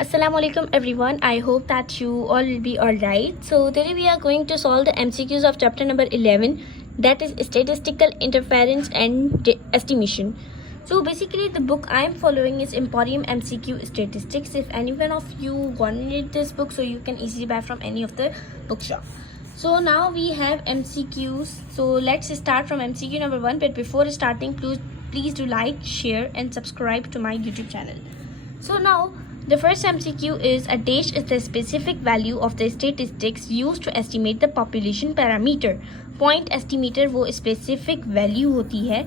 Assalamualaikum everyone. I hope that you all will be alright. So today we are going to solve the MCQs of chapter number 11, that is statistical interference and estimation. So basically the book I am following is Emporium MCQ Statistics. If anyone of you wanted this book, so you can easily buy from any of the bookshop. So now we have MCQs. So let's start from MCQ number 1. But before starting, please do like, share and subscribe to my YouTube channel. So now the first MCQ is a dash is the specific value of the statistics used to estimate the population parameter. Point estimator वो specific value होती है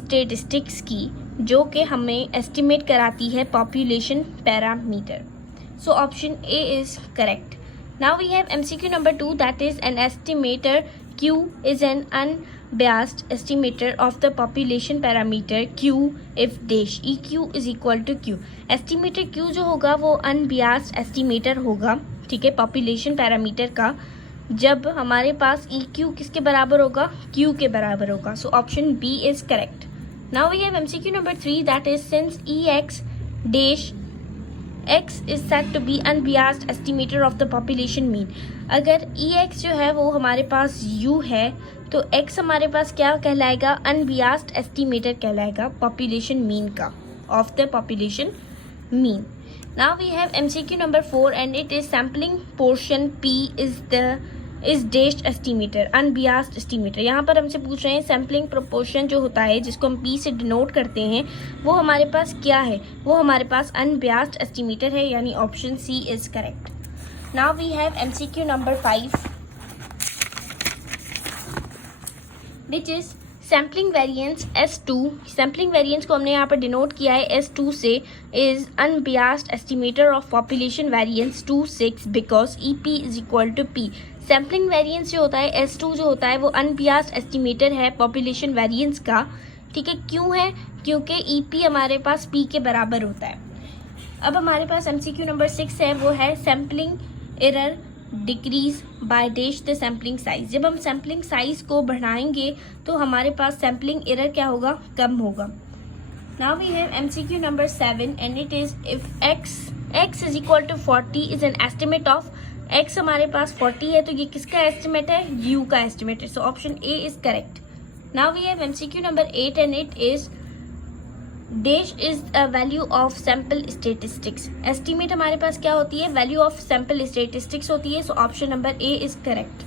statistics की जो कि हमें estimate कराती है population parameter. So option A is correct. Now we have MCQ number 2, that is an estimator Q is an unbiased estimator of the population parameter Q if dash EQ is equal to Q. Estimator Q जो होगा वो unbiased estimator होगा, ठीक है, population parameter का, जब हमारे पास EQ किसके बराबर होगा, Q के बराबर होगा. So option B is correct. Now we have MCQ number 3, that is since EX dash X is said to be unbiased estimator of the population mean. अगर EX जो है वो हमारे पास U है तो X हमारे पास क्या कहलाएगा, unbiased estimator कहलाएगा population mean का, of the population mean. Now we have MCQ number 4 and it is sampling portion P is dashed estimator, unbiased estimator. यहाँ पर हमसे पूछ रहे हैं सैम्पलिंग प्रोपोर्शन जो होता है जिसको हम P से डिनोट करते हैं वो हमारे पास क्या है, वो हमारे पास unbiased estimator है, यानी option C is correct. Now we have MCQ number 5 which is sampling variance S2. Sampling variance को हमने यहाँ पर डिनोट किया है S2 से, is unbiased estimator of population variance 2/6 because EP is equal to P. Sampling variance जो होता है S2 जो होता है वो अनबियास्ड एस्टिमेटर है पॉपुलेशन वेरिएंस का, ठीक है. क्यों है, क्योंकि EP हमारे पास P के बराबर होता है. अब हमारे पास MCQ नंबर 6 है, वो है sampling error decrease by dash the sampling size. जब हम सैम्पलिंग साइज को बढ़ाएंगे तो हमारे पास सैम्पलिंग एरर क्या होगा, कम होगा. Now we have MCQ number 7 and it is if x is equal to 40 is an estimate of x. हमारे पास 40 है तो ये किसका एस्टिमेट है, u का एस्टिमेट है. So option A is correct. Now we have MCQ number 8 and it is dash is a value of sample statistics. Estimate हमारे पास क्या होती है, वैल्यू ऑफ सैम्पल स्टेटिस्टिक्स होती है. So option number A is correct.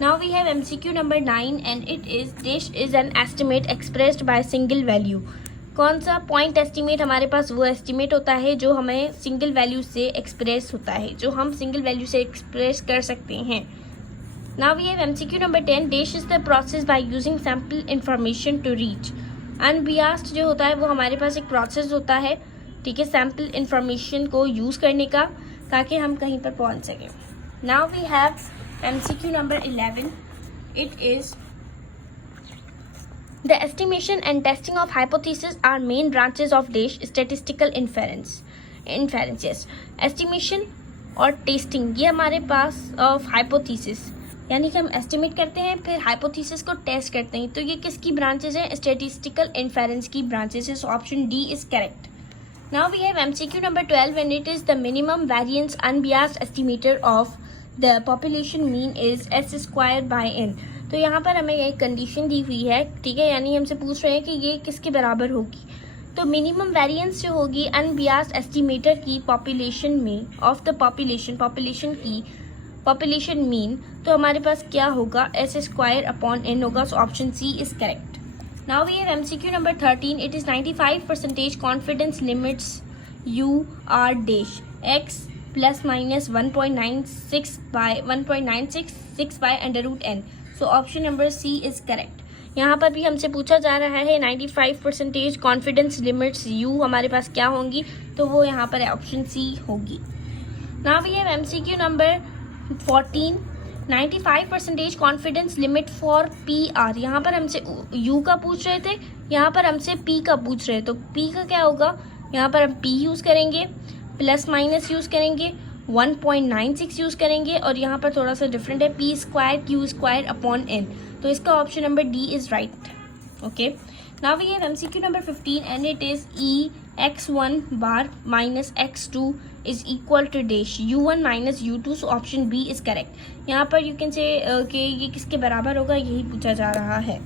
Now we have MCQ number 9 and it is dash is an estimate expressed by single value. कौन सा point estimate हमारे पास वो एस्टिमेट होता है जो हमें सिंगल वैल्यू से एक्सप्रेस होता है, जो हम सिंगल वैल्यू से एक्सप्रेस कर सकते हैं. Now we have MCQ number 10 dash is the process by using sample information to reach. Unbiased जो होता है वो हमारे पास एक प्रोसेस होता है, ठीक है, सैम्पल इंफॉर्मेशन को यूज़ करने का ताकि हम कहीं पर पहुंच सकें. Now we have MCQ number 11. It is the estimation and testing of hypothesis are main branches of dash statistical inference. Yes, estimation और टेस्टिंग ये हमारे पास ऑफ हाइपोथेसिस, यानी कि हम एस्टिमेट करते हैं फिर हाइपोथेसिस को टेस्ट करते हैं, तो ये किसकी ब्रांचेस हैं, स्टैटिस्टिकल इन्फेरेंस की ब्रांचेस है. So option D is correct. Now we have MCQ number 12 and it is the minimum variance unbiased estimator of the population mean is S²/n. तो यहाँ पर हमें एक कंडीशन दी हुई है, ठीक है, यानी हमसे पूछ रहे हैं कि ये किसके बराबर होगी. तो मिनिमम वेरिएंस जो होगी अनबियास्ड एस्टिमेटर की पॉपुलेशन में ऑफ द पॉपुलेशन की पॉपुलेशन मीन, तो हमारे पास क्या होगा, S²/n होगा. So option C is correct. Now we have MCQ number 13. It is 95% confidence limits U are dash x plus minus 1.96 by √n. So option number C is correct. यहाँ पर भी हमसे पूछा जा रहा है 95% कॉन्फिडेंस लिमिट्स U हमारे पास क्या होंगी, तो वो यहाँ पर ऑप्शन C होगी. Now we have MCQ number 14. 95% confidence limit for PR. यहाँ पर हमसे U का पूछ रहे थे, यहाँ पर हमसे P का पूछ रहे, तो P का क्या होगा, यहाँ पर हम P यूज़ करेंगे, प्लस माइनस यूज़ करेंगे, 1.96 यूज़ करेंगे, और यहाँ पर थोड़ा सा डिफरेंट है, P²Q²/n. तो इसका option number D is right. Okay, now we have MCQ number 15 and it is E x1 bar minus x2 is equal to dash u1 minus u2. So option B is correct. यहाँ पर you can say कि ये किसके बराबर होगा, यही पूछा जा रहा है.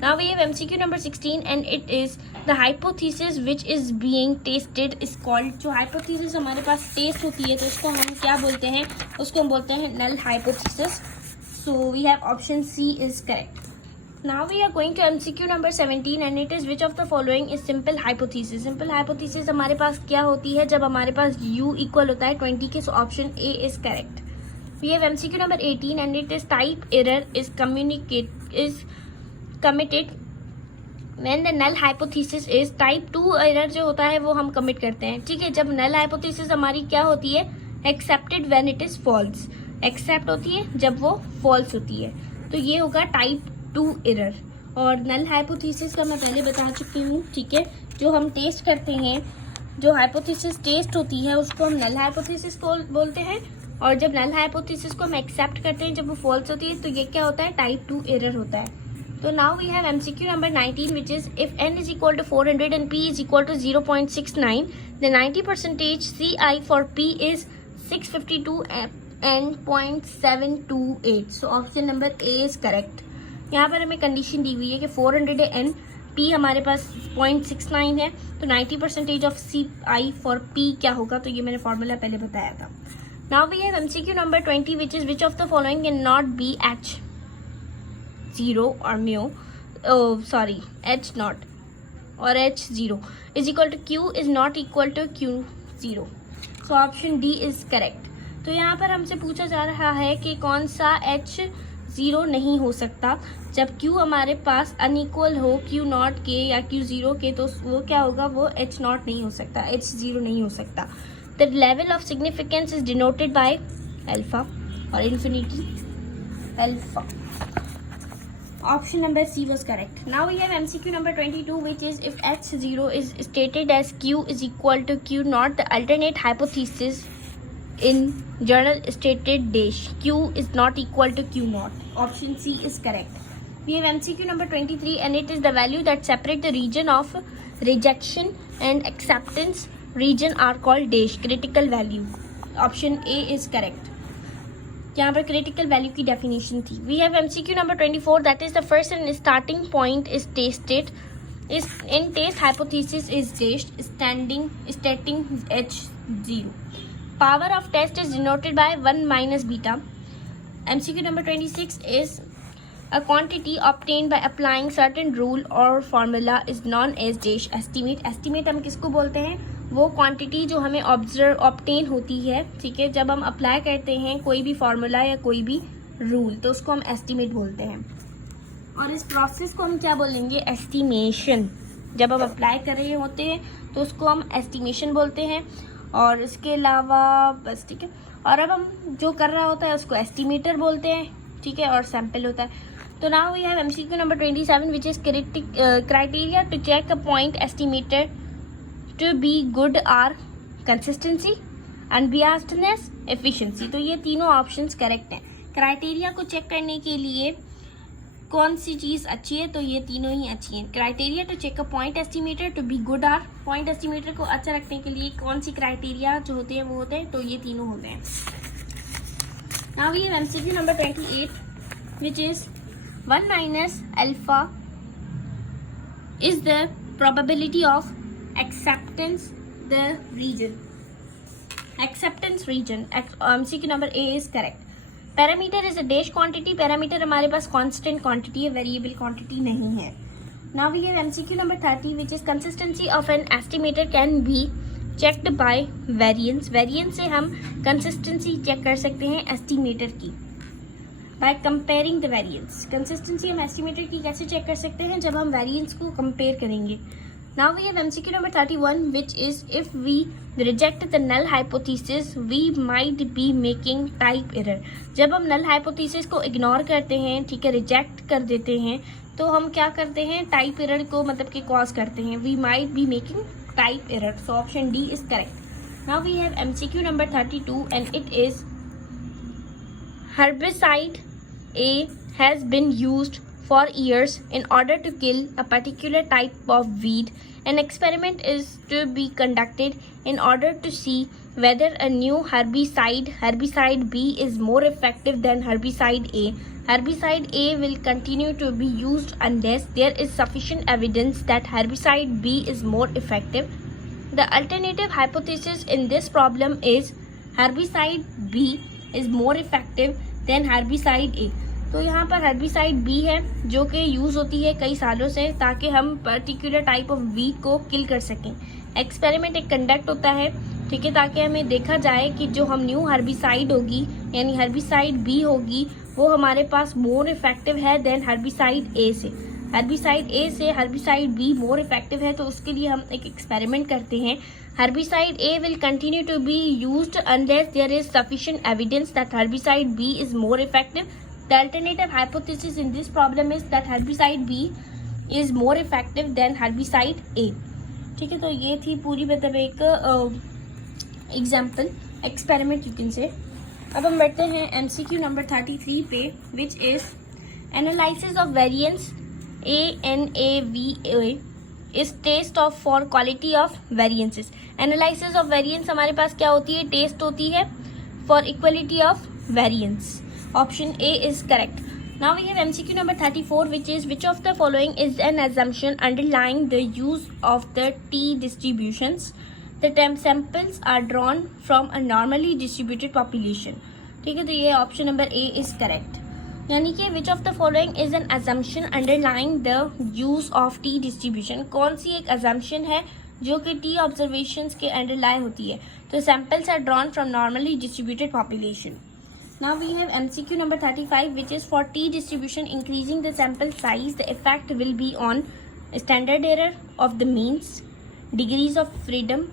Now we have MCQ number 16 and it is the hypothesis which is being tested is called. जो hypothesis हमारे पास टेस्ट होती है तो उसको हम क्या बोलते हैं, उसको हम बोलते हैं null hypothesis. So we have option C is correct. Now we are going to MCQ number 17 and it is which of the following is simple hypothesis. Simple hypothesis हमारे पास क्या होती है जब हमारे पास u इक्वल होता है 20 के. So option A is correct. We have MCQ number 18 and it is type error is committed when the null hypothesis is. Type 2 error जो होता है वो हम कमिट करते हैं. ठीक है, जब नल हाइपोथेसिस हमारी क्या होती है, accepted when it is false. Accept होती है जब वो फॉल्स होती है, तो ये होगा टाइप 2 एरर. और नल हाइपोथेसिस का मैं पहले बता चुकी हूँ. ठीक है, जो हम टेस्ट करते हैं, जो हाइपोथेसिस टेस्ट होती है उसको हम नल हाइपोथेसिस बोलते हैं. और जब नल हाइपोथेसिस को हम एक्सेप्ट करते हैं जब वो फॉल्स होती है तो ये क्या होता है, टाइप 2 एरर होता है. So now we have MCQ number 19 which is if n is equal to 400 and p is equal to 0.69 then 90% CI for p is 652 and 0.728. So option number A is correct. यहाँ पर हमें condition दी हुई है कि 400 है n, p हमारे पास 0.69 है, तो 90% ऑफ CI for p क्या होगा, तो ये मैंने फॉर्मूला पहले बताया था. Now we have MCQ number 20 which is which of the following cannot be H0 or mu, H0 or H0 is equal to Q is not equal to Q0. So option D is correct. तो यहाँ पर हमसे पूछा जा रहा है कि कौन सा H0 नहीं हो सकता. जब Q हमारे पास अनइक्वल हो Q0 के या Q0 के, तो वो क्या होगा, वो H0 नहीं हो सकता, H0 नहीं हो सकता. The level of significance is denoted by alpha or infinity alpha. Option number C was correct. Now we have MCQ number 22 which is if H0 is stated as Q is equal to Q0, the alternate hypothesis in journal stated dash Q is not equal to Q0. Option C is correct. We have MCQ number 23 and it is the value that separate the region of rejection and acceptance region are called dash critical value. Option A is correct. यहाँ पर critical value की definition थी. We have MCQ number 24 that is the first and starting point is tested is in test hypothesis is test stating H0. Power of test is denoted by 1 minus beta. MCQ number 26 is a quantity obtained by applying certain rule or formula is known as dash estimate. estimate हम किसको बोलते हैं, वो quantity जो हमें obtain होती है. ठीक है, जब हम अप्लाई करते हैं कोई भी फार्मूला या कोई भी रूल तो उसको हम एस्टिमेट बोलते हैं. और इस प्रोसेस को हम क्या बोलेंगे, एस्टिमेशन. जब हम अप्लाई कर रहे होते हैं तो उसको हम एस्टिमेशन बोलते हैं. और इसके अलावा बस, ठीक है, और अब हम जो कर रहा होता है उसको एस्टिमेटर बोलते हैं. ठीक है, और सैम्पल होता है. तो now we have MCQ number 27 which is criteria to check a point estimator to be good are consistency, unbiasedness, efficiency. तो ये तीनों ऑप्शंस करेक्ट हैं. क्राइटेरिया को चेक करने के लिए कौन सी चीज़ अच्छी है, तो ये तीनों ही अच्छी हैं. Criteria to check a point estimator to be good are, point estimator को अच्छा रखने के लिए कौन सी क्राइटेरिया जो होते हैं वो होते हैं, तो ये तीनों होते हैं. Now we have MCQ number 28 which is 1 minus alpha is the probability of acceptance the region. acceptance region. MCQ number A is correct. parameter is a dash quantity. parameter हमारे पास constant quantity है, variable quantity नहीं है. now we have MCQ number 30 which is consistency of an estimator can be checked by variance. variance से हम consistency check कर सकते हैं estimator की by comparing the variance. consistency हम estimator की कैसे check कर सकते हैं, जब हम variance को compare करेंगे. Now we have MCQ number 31 which is if we reject the null hypothesis we might be making type error. जब हम null hypothesis को ignore करते हैं, ठीक है, reject कर देते हैं, तो हम क्या करते हैं, type error को मतलब कि cause करते हैं. We might be making type error. So option D is correct. Now we have MCQ number 32 and it is herbicide A has been used for years in order to kill a particular type of weed. An experiment is to be conducted in order to see whether a new herbicide B, is more effective than herbicide A. Herbicide A will continue to be used unless there is sufficient evidence that herbicide B is more effective. The alternative hypothesis in this problem is herbicide B is more effective than herbicide A. तो यहाँ पर herbicide B है जो कि use होती है कई सालों से ताकि हम पर्टिकुलर टाइप ऑफ वीड को किल कर सकें. एक्सपेरिमेंट एक कंडक्ट होता है, ठीक है, ताकि हमें देखा जाए कि जो हम न्यू हर्बिसाइड होगी यानी हर्बिसाइड बी होगी वो हमारे पास मोर इफेक्टिव है देन हर्बिसाइड ए से. हर्बिसाइड ए से हर्बिसाइड बी मोर इफेक्टिव है, तो उसके लिए हम एक एक्सपेरिमेंट करते हैं. Herbicide A will continue to be used unless there is sufficient evidence that herbicide B is more effective. The alternative hypothesis in this problem is that herbicide B is more effective than herbicide A. ठीक है, तो ये थी पूरी मतलब एक example experiment you can say. अब हम बैठते हैं MCQ नंबर 33 पे, which is analysis of variance ANAVA is test of for quality of variances. Analysis of variance हमारे पास क्या होती है, टेस्ट होती है for equality of variance. Option A is correct. Now we have MCQ number 34, which is which of the following is an assumption underlying the use of the T distributions? The samples are drawn from a normally distributed population. ठीक है, तो ये option number A is correct. यानी कि which of the following is an assumption underlying the use of T distribution? कौन सी एक assumption है जो कि T observations के underlie होती है? तो samples are drawn from normally distributed population. Now we have MCQ number 35, which is for T distribution increasing the sample size, the effect will be on standard error of the means, degrees of freedom,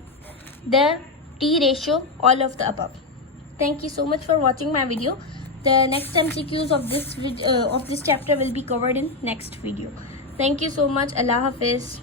the T ratio, all of the above. Thank you so much for watching my video. The next MCQs of this chapter will be covered in next video. Thank you so much. Allah Hafiz.